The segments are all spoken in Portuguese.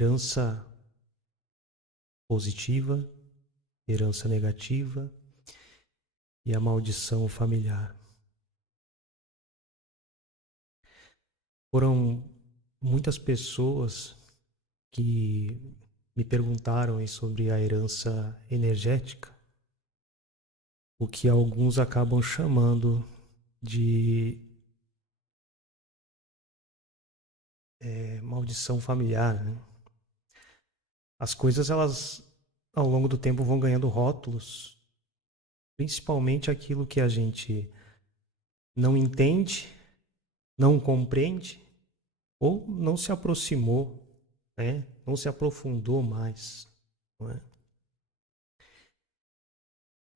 herança positiva, herança negativa e a maldição familiar. Foram muitas pessoas que me perguntaram sobre a herança energética, o que alguns acabam chamando de maldição familiar, né? As coisas, elas, ao longo do tempo, vão ganhando rótulos, principalmente aquilo que a gente não entende, não compreende ou não se aproximou, né? Não se aprofundou mais, não é?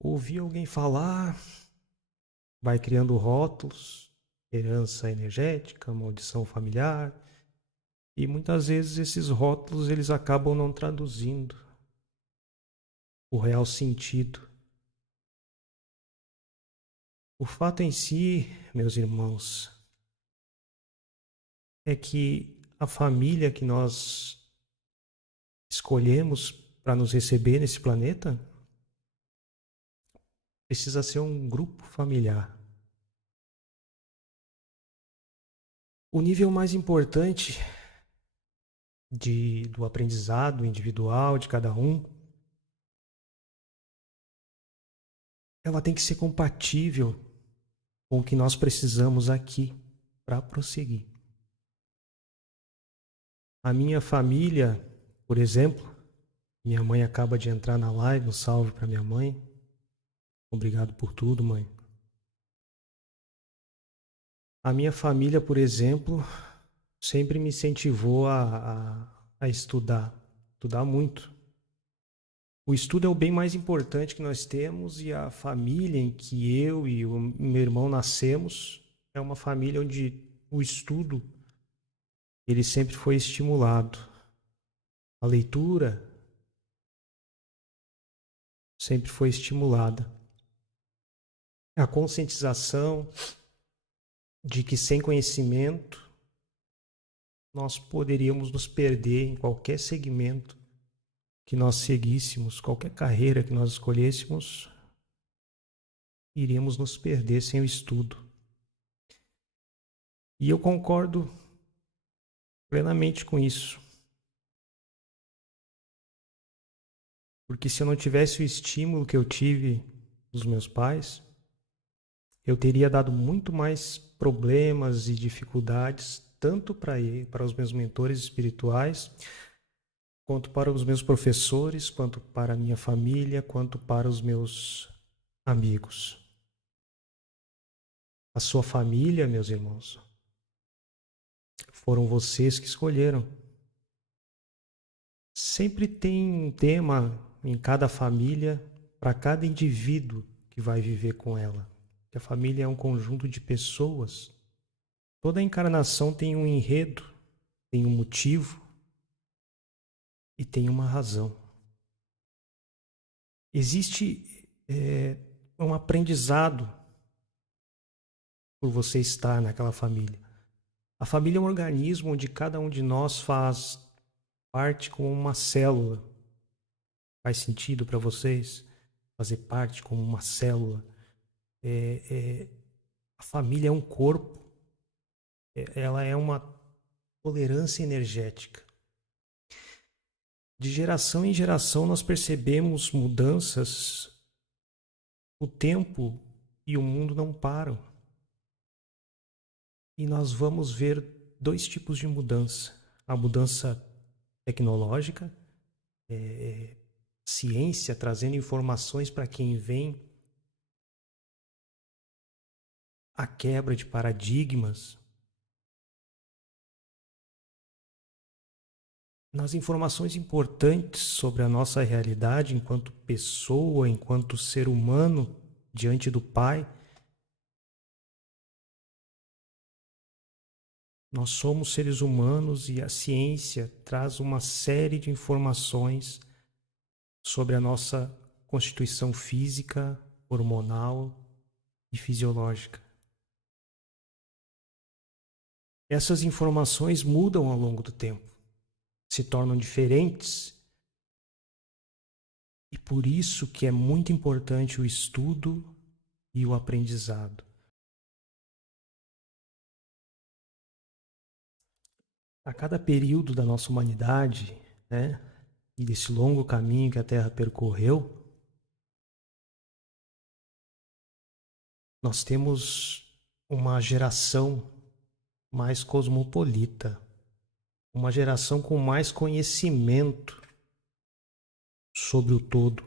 Ouvir alguém falar, vai criando rótulos, herança energética, maldição familiar, e muitas vezes esses rótulos eles acabam não traduzindo o real sentido. O fato em si, meus irmãos, é que a família que nós escolhemos para nos receber nesse planeta precisa ser um grupo familiar. O nível mais importante do aprendizado individual de cada um, ela tem que ser compatível com o que nós precisamos aqui para prosseguir. A minha família, por exemplo, minha mãe acaba de entrar na live, um salve para minha mãe. Obrigado por tudo, mãe. A minha família, por exemplo, sempre me incentivou a estudar muito. O estudo é o bem mais importante que nós temos e a família em que eu e o meu irmão nascemos é uma família onde o estudo ele sempre foi estimulado. A leitura sempre foi estimulada. A conscientização de que sem conhecimento nós poderíamos nos perder em qualquer segmento que nós seguíssemos, qualquer carreira que nós escolhêssemos, iríamos nos perder sem o estudo. E eu concordo plenamente com isso. Porque se eu não tivesse o estímulo que eu tive dos meus pais, eu teria dado muito mais problemas e dificuldades, tanto para os meus mentores espirituais, quanto para os meus professores, quanto para a minha família, quanto para os meus amigos. A sua família, meus irmãos, foram vocês que escolheram. Sempre tem um tema em cada família para cada indivíduo que vai viver com ela. Que a família é um conjunto de pessoas. Toda encarnação tem um enredo, tem um motivo e tem uma razão. Existe um aprendizado por você estar naquela família. A família é um organismo onde cada um de nós faz parte como uma célula. Faz sentido para vocês fazer parte como uma célula? A família é um corpo, ela é uma tolerância energética. De geração em geração nós percebemos mudanças. O tempo e o mundo não param. E nós vamos ver dois tipos de mudança. A mudança tecnológica, ciência trazendo informações para quem vem, a quebra de paradigmas. Nas informações importantes sobre a nossa realidade enquanto pessoa, enquanto ser humano diante do Pai, nós somos seres humanos e a ciência traz uma série de informações sobre a nossa constituição física, hormonal e fisiológica. Essas informações mudam ao longo do tempo. se tornam diferentes. E por isso que é muito importante o estudo e o aprendizado. A cada período da nossa humanidade, né, e desse longo caminho que a Terra percorreu, nós temos uma geração mais cosmopolita, uma geração com mais conhecimento sobre o todo.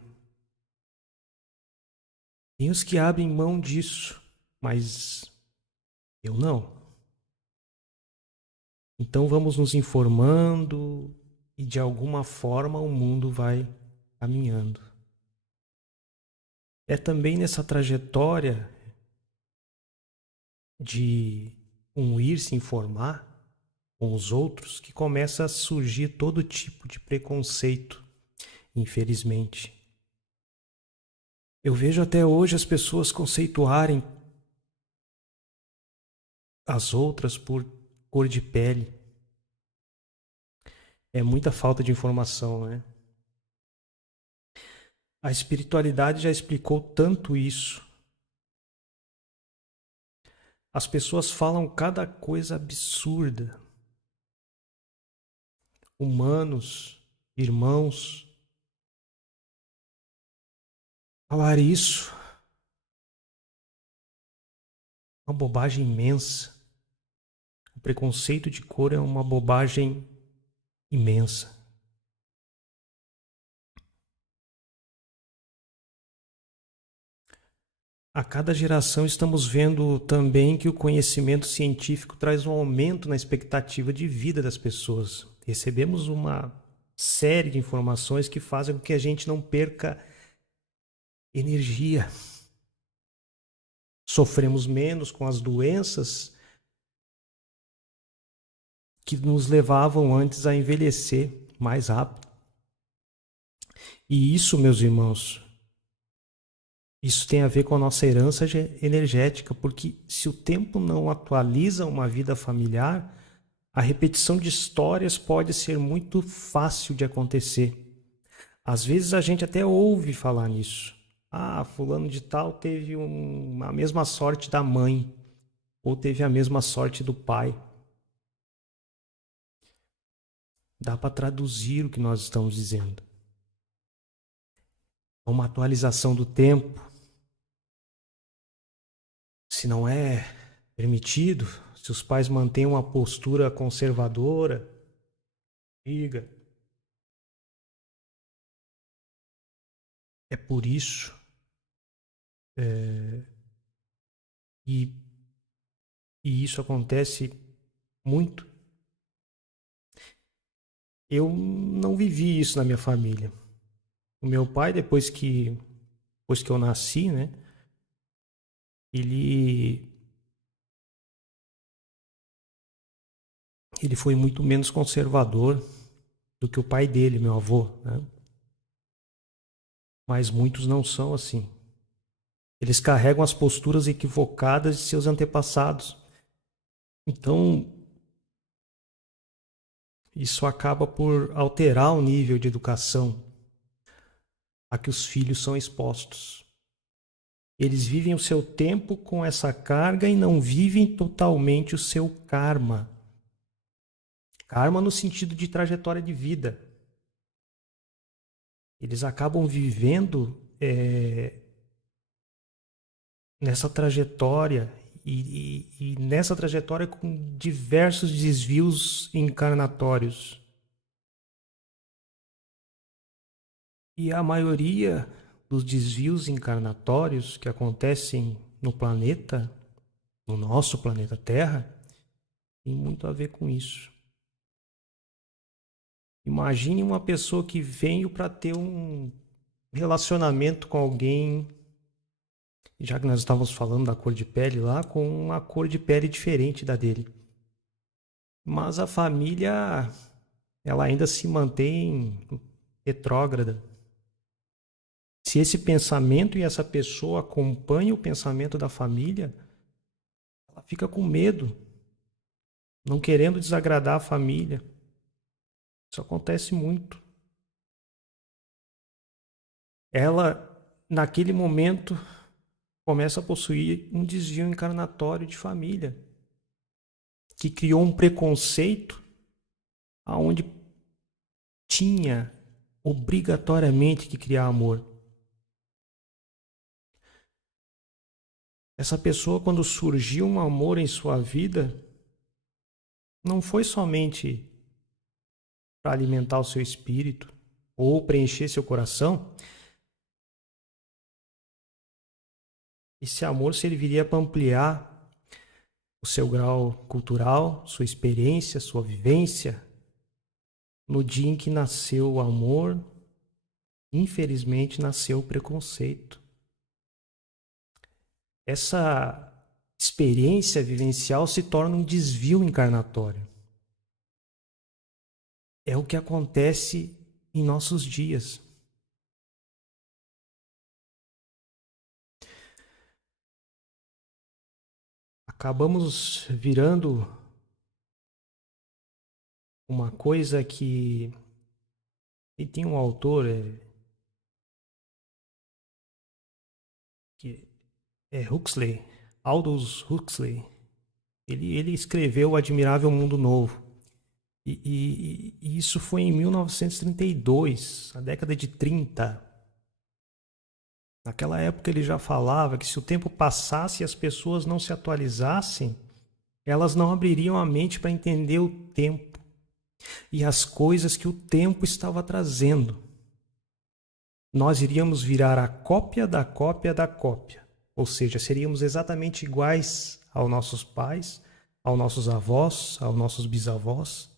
Tem os que abrem mão disso, mas eu não. Então vamos nos informando e de alguma forma o mundo vai caminhando. É também nessa trajetória de um ir se informar com os outros que começa a surgir todo tipo de preconceito, infelizmente. Eu vejo até hoje as pessoas conceituarem as outras por cor de pele. É muita falta de informação, né? A espiritualidade já explicou tanto isso. As pessoas falam cada coisa absurda. Humanos, irmãos, falar isso é uma bobagem imensa. O preconceito de cor é uma bobagem imensa. A cada geração estamos vendo também que o conhecimento científico traz um aumento na expectativa de vida das pessoas. Recebemos uma série de informações que fazem com que a gente não perca energia. Sofremos menos com as doenças que nos levavam antes a envelhecer mais rápido. E isso, meus irmãos, isso tem a ver com a nossa herança energética, porque se o tempo não atualiza uma vida familiar, a repetição de histórias pode ser muito fácil de acontecer. Às vezes a gente até ouve falar nisso. Ah, fulano de tal teve a mesma sorte da mãe, ou teve a mesma sorte do pai. Dá para traduzir o que nós estamos dizendo. Uma atualização do tempo, se não é permitido, se os pais mantêm uma postura conservadora, diga. É por isso. E isso acontece muito. Eu não vivi isso na minha família. O meu pai, depois que eu nasci, né? Ele foi muito menos conservador do que o pai dele, meu avô, né? Mas muitos não são assim. Eles carregam as posturas equivocadas de seus antepassados. Então, isso acaba por alterar o nível de educação a que os filhos são expostos. Eles vivem o seu tempo com essa carga e não vivem totalmente o seu karma. Karma no sentido de trajetória de vida. Eles acabam vivendo nessa trajetória e nessa trajetória com diversos desvios encarnatórios. E a maioria dos desvios encarnatórios que acontecem no planeta, no nosso planeta Terra, tem muito a ver com isso. Imagine uma pessoa que veio para ter um relacionamento com alguém, já que nós estávamos falando da cor de pele lá, com uma cor de pele diferente da dele. Mas a família, ela ainda se mantém retrógrada. Se esse pensamento e essa pessoa acompanham o pensamento da família, ela fica com medo, não querendo desagradar a família. Isso acontece muito. Ela, naquele momento, começa a possuir um desvio encarnatório de família, que criou um preconceito aonde tinha obrigatoriamente que criar amor. Essa pessoa, quando surgiu um amor em sua vida, não foi somente para alimentar o seu espírito ou preencher seu coração. Esse amor serviria para ampliar o seu grau cultural, sua experiência, sua vivência. No dia em que nasceu o amor, infelizmente nasceu o preconceito. Essa experiência vivencial se torna um desvio encarnatório. É o que acontece em nossos dias. Acabamos virando uma coisa que... E tem um autor que é Huxley, Aldous Huxley. Ele escreveu O Admirável Mundo Novo. E isso foi em 1932, a década de 30. Naquela época ele já falava que se o tempo passasse e as pessoas não se atualizassem, elas não abririam a mente para entender o tempo e as coisas que o tempo estava trazendo. Nós iríamos virar a cópia da cópia da cópia, ou seja, seríamos exatamente iguais aos nossos pais, aos nossos avós, aos nossos bisavós,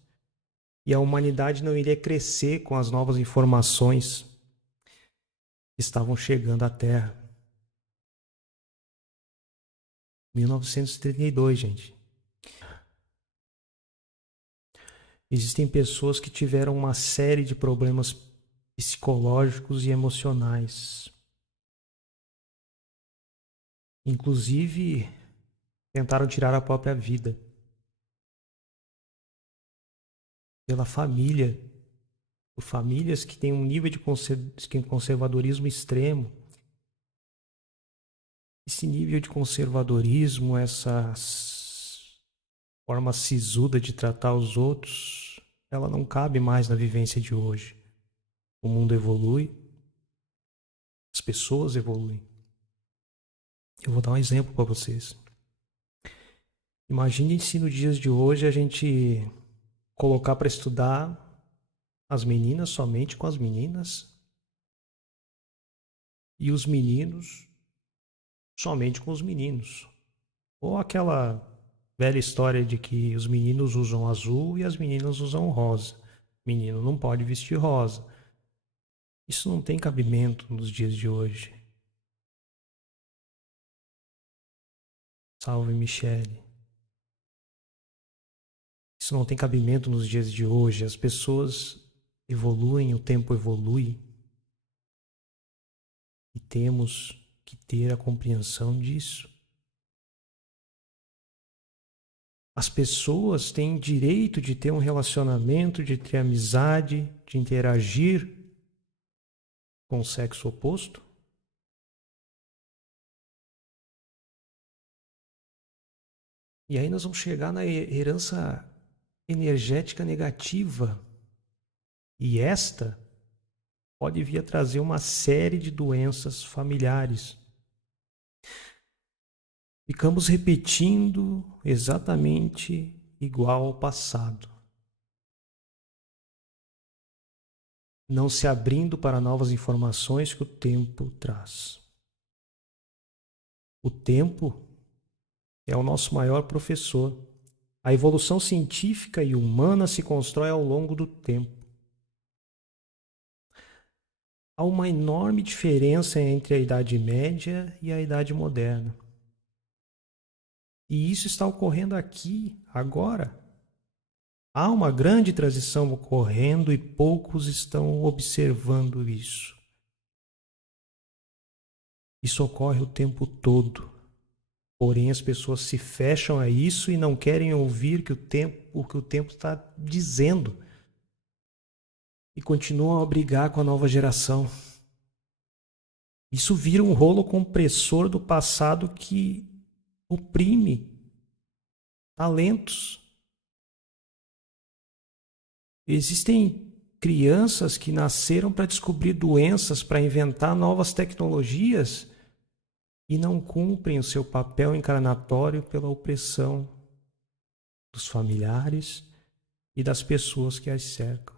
e a humanidade não iria crescer com as novas informações que estavam chegando à Terra. 1932, gente. Existem pessoas que tiveram uma série de problemas psicológicos e emocionais. Inclusive, tentaram tirar a própria vida. Pela família. Por famílias que têm um nível de conservadorismo extremo. Esse nível de conservadorismo, essa forma sisuda de tratar os outros, ela não cabe mais na vivência de hoje. O mundo evolui, as pessoas evoluem. Eu vou dar um exemplo para vocês. Imagine se nos dias de hoje a gente colocar para estudar as meninas somente com as meninas e os meninos somente com os meninos. Ou aquela velha história de que os meninos usam azul e as meninas usam rosa. Menino não pode vestir rosa. Isso não tem cabimento nos dias de hoje. Salve, Michele. Isso não tem cabimento nos dias de hoje. As pessoas evoluem, o tempo evolui. E temos que ter a compreensão disso. As pessoas têm direito de ter um relacionamento, de ter amizade, de interagir com o sexo oposto? E aí nós vamos chegar na herança energética negativa. E esta pode vir a trazer uma série de doenças familiares. Ficamos repetindo exatamente igual ao passado. Não se abrindo para novas informações que o tempo traz. O tempo é o nosso maior professor. A evolução científica e humana se constrói ao longo do tempo. Há uma enorme diferença entre a Idade Média e a Idade Moderna. E isso está ocorrendo aqui, agora. Há uma grande transição ocorrendo e poucos estão observando isso. Isso ocorre o tempo todo. Porém, as pessoas se fecham a isso e não querem ouvir o que o tempo está dizendo. e continuam a brigar com a nova geração. Isso vira um rolo compressor do passado que oprime talentos. Existem crianças que nasceram para descobrir doenças, para inventar novas tecnologias e não cumprem o seu papel encarnatório pela opressão dos familiares e das pessoas que as cercam.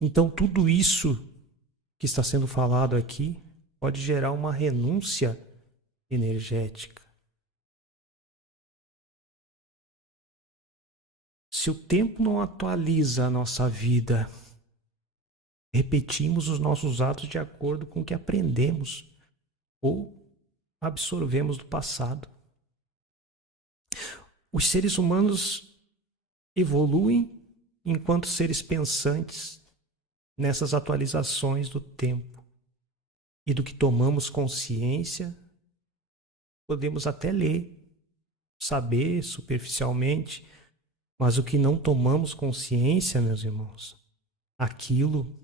Então, tudo isso que está sendo falado aqui pode gerar uma renúncia energética. Se o tempo não atualiza a nossa vida, repetimos os nossos atos de acordo com o que aprendemos ou absorvemos do passado. Os seres humanos evoluem enquanto seres pensantes nessas atualizações do tempo e do que tomamos consciência, podemos até ler, saber superficialmente, mas o que não tomamos consciência, meus irmãos, aquilo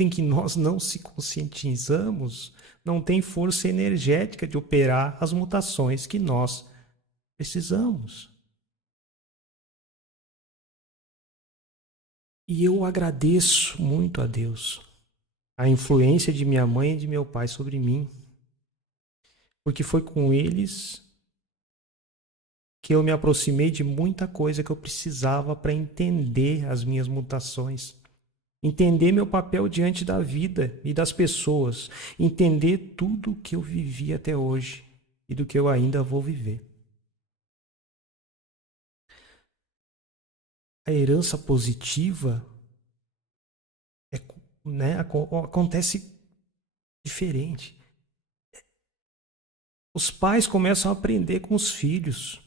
em que nós não se conscientizamos, não tem força energética de operar as mutações que nós precisamos. E eu agradeço muito a Deus a influência de minha mãe e de meu pai sobre mim, porque foi com eles que eu me aproximei de muita coisa que eu precisava para entender as minhas mutações, entender meu papel diante da vida e das pessoas, entender tudo o que eu vivi até hoje e do que eu ainda vou viver. A herança positiva acontece diferente. Os pais começam a aprender com os filhos.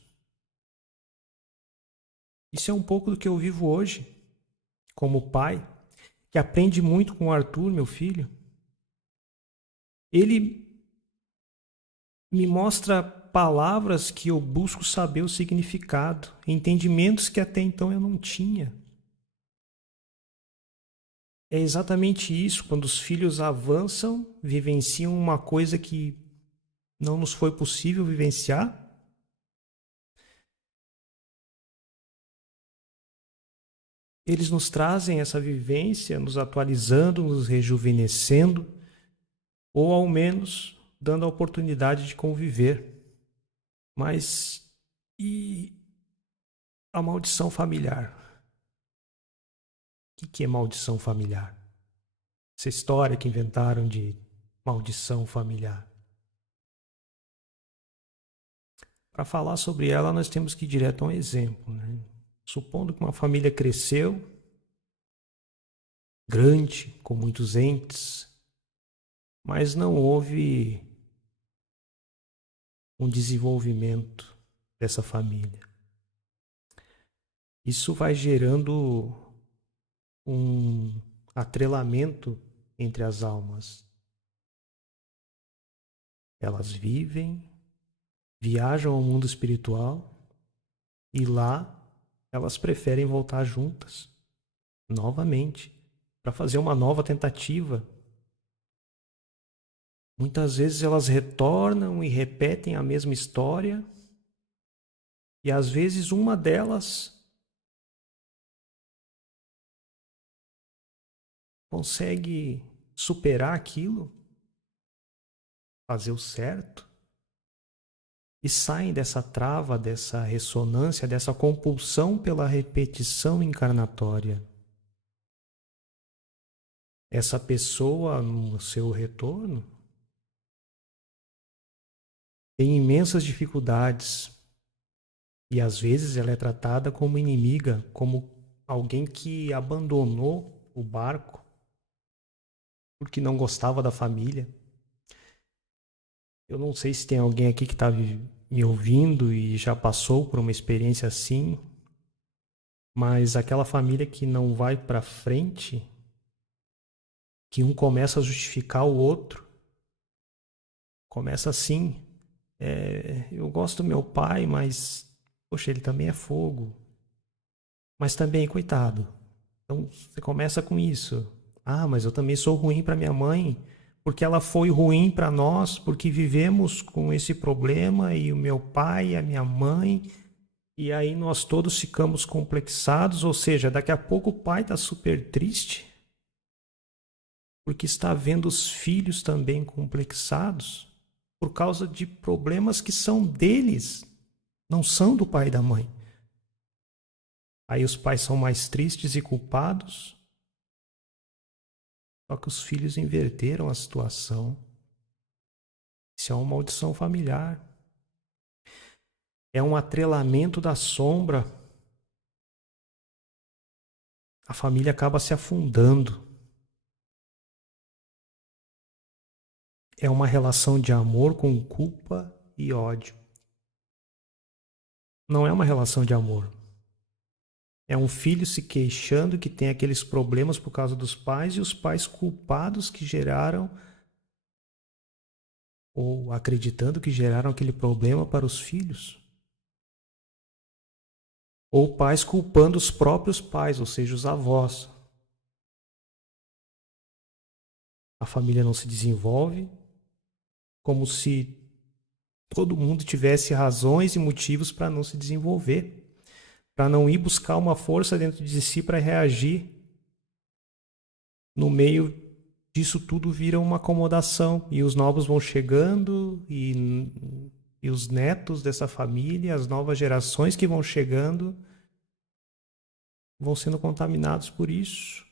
Isso é um pouco do que eu vivo hoje, como pai, que aprende muito com o Arthur, meu filho. Ele me mostra palavras que eu busco saber o significado, entendimentos que até então eu não tinha. É exatamente isso, quando os filhos avançam, vivenciam uma coisa que não nos foi possível vivenciar. Eles nos trazem essa vivência, nos atualizando, nos rejuvenescendo, ou ao menos dando a oportunidade de conviver. Mas e a maldição familiar? O que é maldição familiar? Essa história que inventaram de maldição familiar. Para falar sobre ela, nós temos que ir direto a um exemplo, né? Supondo que uma família cresceu, grande, com muitos entes, mas não houve um desenvolvimento dessa família. Isso vai gerando um atrelamento entre as almas. Elas vivem, viajam ao mundo espiritual e lá elas preferem voltar juntas, novamente, para fazer uma nova tentativa. Muitas vezes elas retornam e repetem a mesma história, e às vezes uma delas consegue superar aquilo, fazer o certo, e saem dessa trava, dessa ressonância, dessa compulsão pela repetição encarnatória. Essa pessoa, no seu retorno, tem imensas dificuldades e às vezes ela é tratada como inimiga, como alguém que abandonou o barco porque não gostava da família. Eu não sei se tem alguém aqui que está me ouvindo e já passou por uma experiência assim, mas aquela família que não vai para frente, que um começa a justificar o outro, começa assim, eu gosto do meu pai, mas, poxa, ele também é fogo. Mas também, coitado. Então você começa com isso. Ah, mas eu também sou ruim para minha mãe, porque ela foi ruim para nós, porque vivemos com esse problema e o meu pai, a minha mãe, e aí nós todos ficamos complexados, ou seja, daqui a pouco o pai está super triste, porque está vendo os filhos também complexados por causa de problemas que são deles, não são do pai e da mãe. Aí os pais são mais tristes e culpados. Só que os filhos inverteram a situação. Isso é uma maldição familiar. É um atrelamento da sombra. A família acaba se afundando. É uma relação de amor com culpa e ódio. Não é uma relação de amor. É um filho se queixando que tem aqueles problemas por causa dos pais e os pais culpados que geraram ou acreditando que geraram aquele problema para os filhos. Ou pais culpando os próprios pais, ou seja, os avós. A família não se desenvolve, como se todo mundo tivesse razões e motivos para não se desenvolver, para não ir buscar uma força dentro de si para reagir. No meio disso tudo vira uma acomodação e os novos vão chegando e os netos dessa família, as novas gerações que vão chegando, vão sendo contaminados por isso.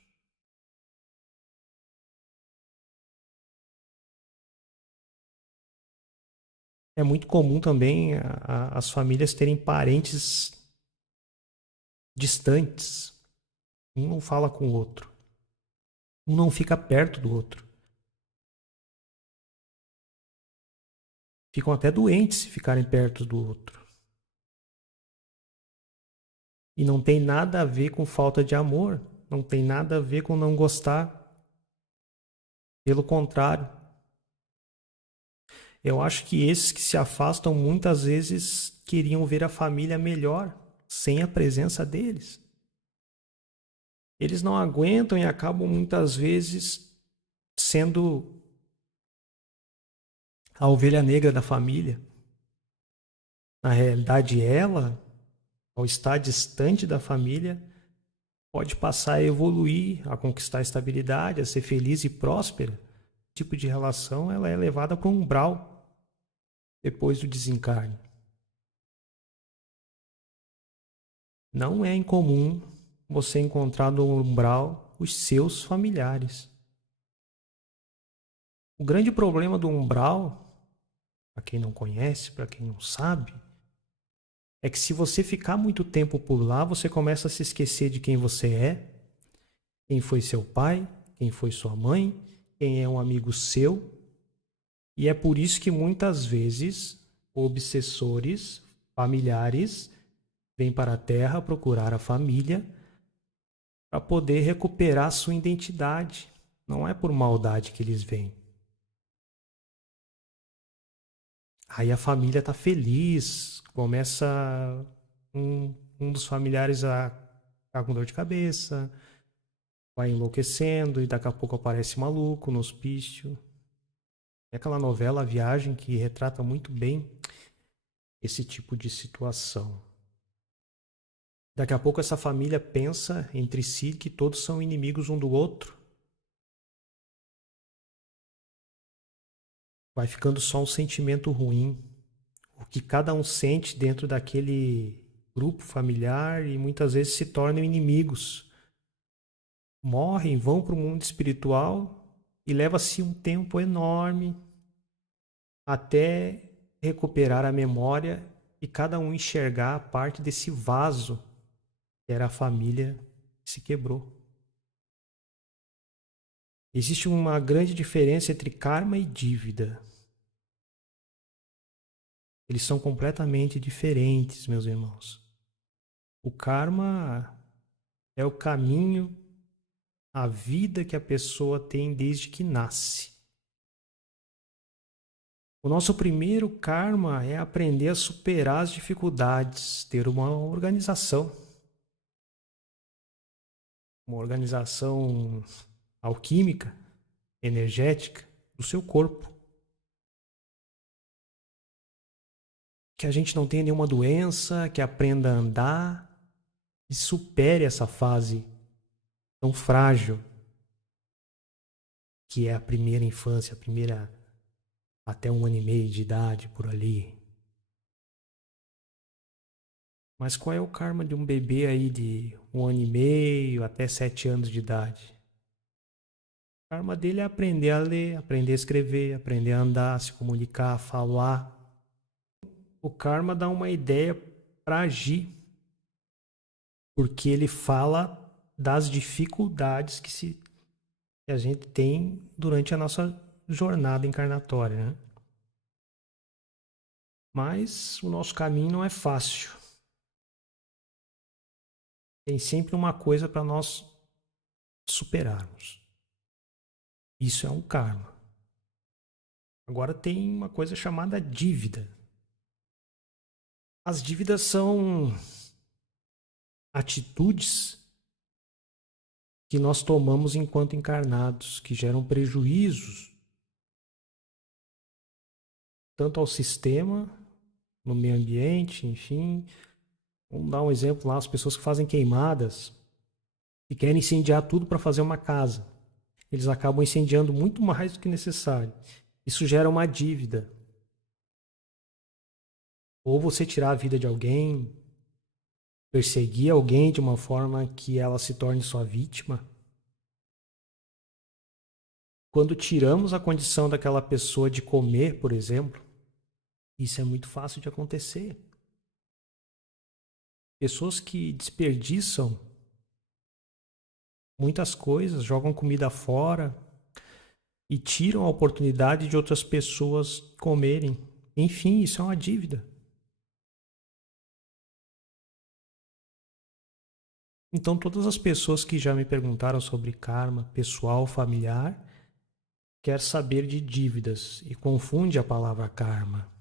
É muito comum também as famílias terem parentes distantes. Um não fala com o outro. Um não fica perto do outro. Ficam até doentes se ficarem perto do outro. E não tem nada a ver com falta de amor. Não tem nada a ver com não gostar. Pelo contrário. Eu acho que esses que se afastam muitas vezes queriam ver a família melhor, sem a presença deles. Eles não aguentam e acabam muitas vezes sendo a ovelha negra da família. Na realidade, ela, ao estar distante da família, pode passar a evoluir, a conquistar estabilidade, a ser feliz e próspera. Esse tipo de relação ela é levada para um umbral depois do desencarne. Não é incomum você encontrar no umbral os seus familiares. O grande problema do umbral, para quem não conhece, para quem não sabe, é que se você ficar muito tempo por lá, você começa a se esquecer de quem você é, quem foi seu pai, quem foi sua mãe, quem é um amigo seu. E é por isso que muitas vezes obsessores familiares vêm para a Terra procurar a família para poder recuperar sua identidade. Não é por maldade que eles vêm. Aí a família está feliz, começa um dos familiares a ficar com dor de cabeça, vai enlouquecendo e daqui a pouco aparece maluco no hospício. É aquela novela A Viagem que retrata muito bem esse tipo de situação. Daqui a pouco essa família pensa entre si que todos são inimigos um do outro. Vai ficando só um sentimento ruim. O que cada um sente dentro daquele grupo familiar e muitas vezes se tornam inimigos. Morrem, vão para o mundo espiritual e leva-se um tempo enorme até recuperar a memória e cada um enxergar a parte desse vaso que era a família que se quebrou. Existe uma grande diferença entre karma e dívida. Eles são completamente diferentes, meus irmãos. O karma é o caminho, a vida que a pessoa tem desde que nasce. O nosso primeiro karma é aprender a superar as dificuldades, ter uma organização. uma organização alquímica, energética do seu corpo. Que a gente não tenha nenhuma doença, que aprenda a andar e supere essa fase tão frágil que é a primeira infância, a primeira até 1 ano e meio de idade, por ali. Mas qual é o karma de um bebê aí de 1 ano e meio até 7 anos de idade? O karma dele é aprender a ler, aprender a escrever, aprender a andar, se comunicar, falar. O karma dá uma ideia para agir, porque ele fala das dificuldades que a gente tem durante a nossa jornada encarnatória, né? Mas o nosso caminho não é fácil. Tem sempre uma coisa para nós superarmos. Isso é um karma. Agora tem uma coisa chamada dívida. As dívidas são atitudes que nós tomamos enquanto encarnados, que geram prejuízos tanto ao sistema, no meio ambiente, enfim. Vamos dar um exemplo lá, as pessoas que fazem queimadas e querem incendiar tudo para fazer uma casa. Eles acabam incendiando muito mais do que necessário. Isso gera uma dívida. Ou você tirar a vida de alguém, perseguir alguém de uma forma que ela se torne sua vítima. Quando tiramos a condição daquela pessoa de comer, por exemplo, isso é muito fácil de acontecer. Pessoas que desperdiçam muitas coisas, jogam comida fora e tiram a oportunidade de outras pessoas comerem. Enfim, isso é uma dívida. Então, todas as pessoas que já me perguntaram sobre karma pessoal, familiar, quer saber de dívidas e confunde a palavra karma.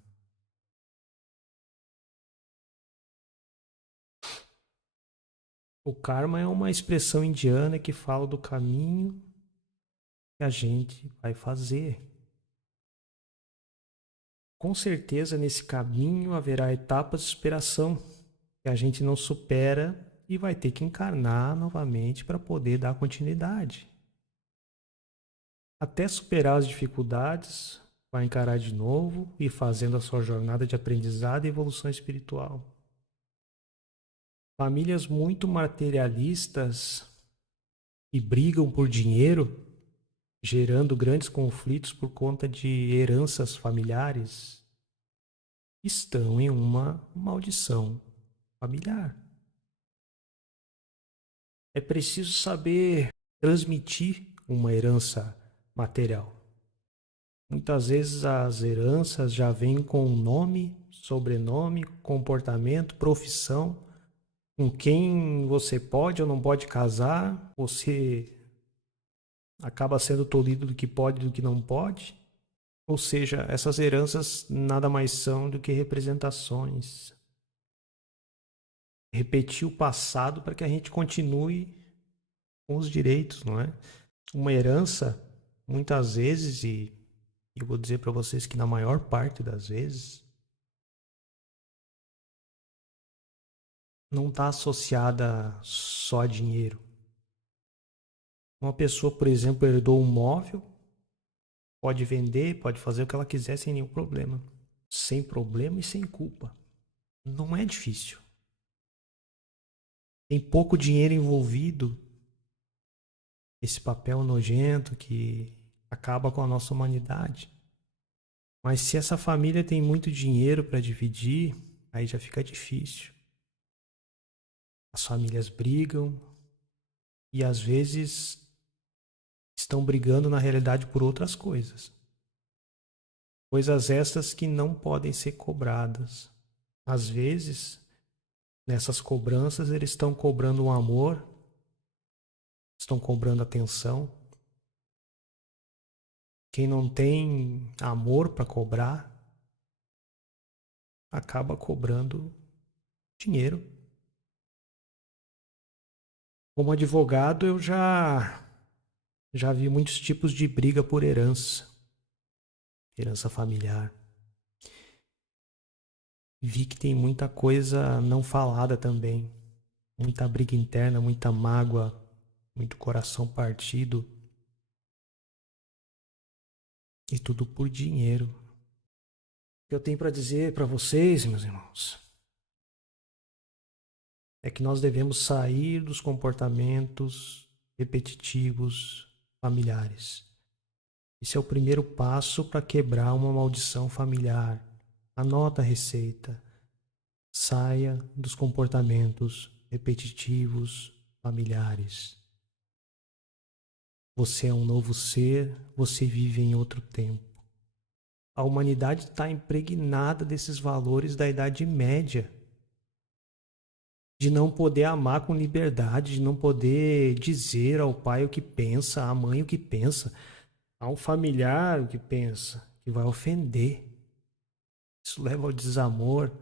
O karma é uma expressão indiana que fala do caminho que a gente vai fazer. Com certeza, nesse caminho haverá etapas de superação que a gente não supera e vai ter que encarnar novamente para poder dar continuidade. Até superar as dificuldades, vai encarar de novo e fazendo a sua jornada de aprendizado e evolução espiritual. Famílias muito materialistas e brigam por dinheiro, gerando grandes conflitos por conta de heranças familiares, estão em uma maldição familiar. É preciso saber transmitir uma herança material. Muitas vezes as heranças já vêm com nome, sobrenome, comportamento, profissão, com quem você pode ou não pode casar, você acaba sendo tolhido do que pode e do que não pode. Ou seja, essas heranças nada mais são do que representações. Repetir o passado para que a gente continue com os direitos, não é? Uma herança, muitas vezes, e eu vou dizer para vocês que na maior parte das vezes, não está associada só a dinheiro. Uma pessoa, por exemplo, herdou um móvel, pode vender, pode fazer o que ela quiser sem nenhum problema. Sem problema e sem culpa. Não é difícil. Tem pouco dinheiro envolvido, esse papel nojento que acaba com a nossa humanidade. Mas se essa família tem muito dinheiro para dividir, aí já fica difícil. As famílias brigam e às vezes estão brigando na realidade por outras coisas. Coisas estas que não podem ser cobradas. Às vezes, nessas cobranças, eles estão cobrando um amor, estão cobrando atenção. Quem não tem amor para cobrar, acaba cobrando dinheiro. Como advogado, eu já vi muitos tipos de briga por herança familiar. Vi que tem muita coisa não falada também, muita briga interna, muita mágoa, muito coração partido, e tudo por dinheiro. O que eu tenho para dizer para vocês, meus irmãos, é que nós devemos sair dos comportamentos repetitivos familiares. Esse é o primeiro passo para quebrar uma maldição familiar. Anota a receita. Saia dos comportamentos repetitivos familiares. Você é um novo ser, você vive em outro tempo. A humanidade está impregnada desses valores da Idade Média. De não poder amar com liberdade, de não poder dizer ao pai o que pensa, à mãe o que pensa, a um familiar o que pensa, que vai ofender. Isso leva ao desamor,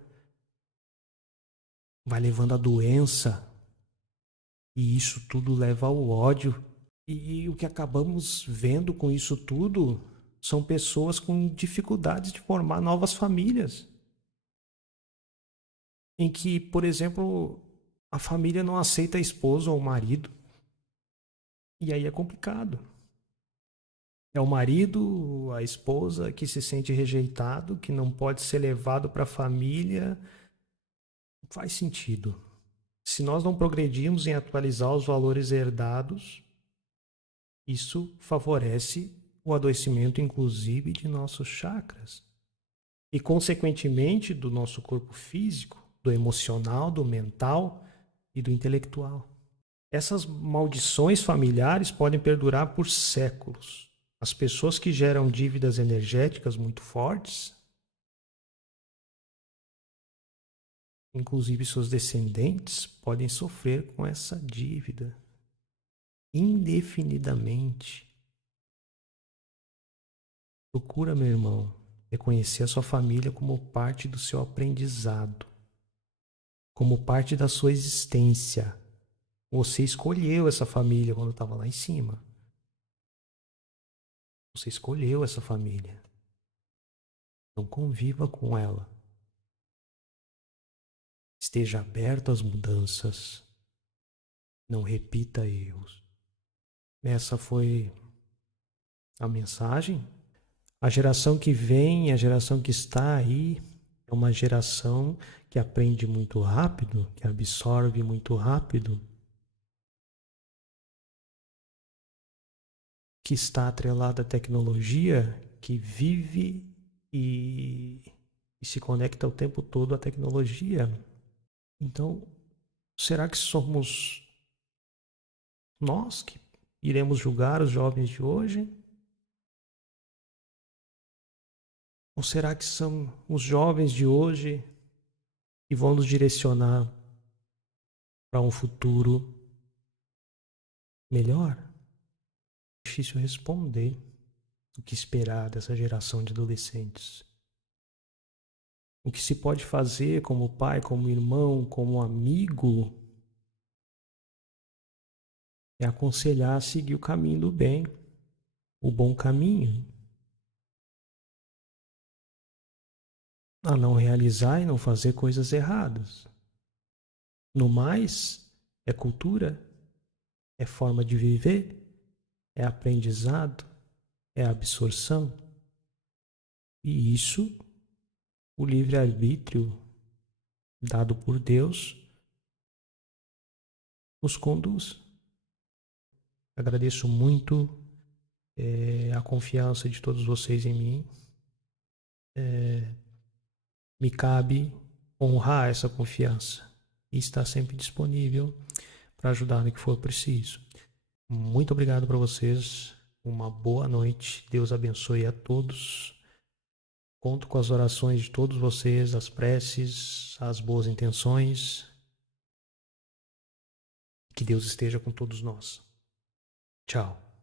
vai levando à doença, e isso tudo leva ao ódio. E o que acabamos vendo com isso tudo são pessoas com dificuldades de formar novas famílias. Em que, por exemplo, a família não aceita a esposa ou o marido. E aí é complicado. É o marido, a esposa que se sente rejeitado, que não pode ser levado para a família. Não faz sentido. Se nós não progredirmos em atualizar os valores herdados, isso favorece o adoecimento, inclusive, de nossos chakras. E, consequentemente, do nosso corpo físico, do emocional, do mental e do intelectual. Essas maldições familiares podem perdurar por séculos. As pessoas que geram dívidas energéticas muito fortes, inclusive seus descendentes, podem sofrer com essa dívida indefinidamente. Procura, meu irmão, reconhecer a sua família como parte do seu aprendizado, como parte da sua existência. Você escolheu essa família quando estava lá em cima. Você escolheu essa família. Então conviva com ela. Esteja aberto às mudanças. Não repita erros. Essa foi a mensagem. A geração que vem, a geração que está aí, é uma geração que aprende muito rápido, que absorve muito rápido, que está atrelada à tecnologia, que vive e se conecta o tempo todo à tecnologia. Então, será que somos nós que iremos julgar os jovens de hoje? Ou será que são os jovens de hoje que vão nos direcionar para um futuro melhor? É difícil responder o que esperar dessa geração de adolescentes. O que se pode fazer como pai, como irmão, como amigo, é aconselhar a seguir o caminho do bem, o bom caminho. A não realizar e não fazer coisas erradas. No mais, é cultura, é forma de viver, é aprendizado, é absorção. E isso, o livre-arbítrio dado por Deus, nos conduz. Agradeço muito a confiança de todos vocês em mim. Me cabe honrar essa confiança e estar sempre disponível para ajudar no que for preciso. Muito obrigado para vocês. Uma boa noite. Deus abençoe a todos. Conto com as orações de todos vocês, as preces, as boas intenções. Que Deus esteja com todos nós. Tchau.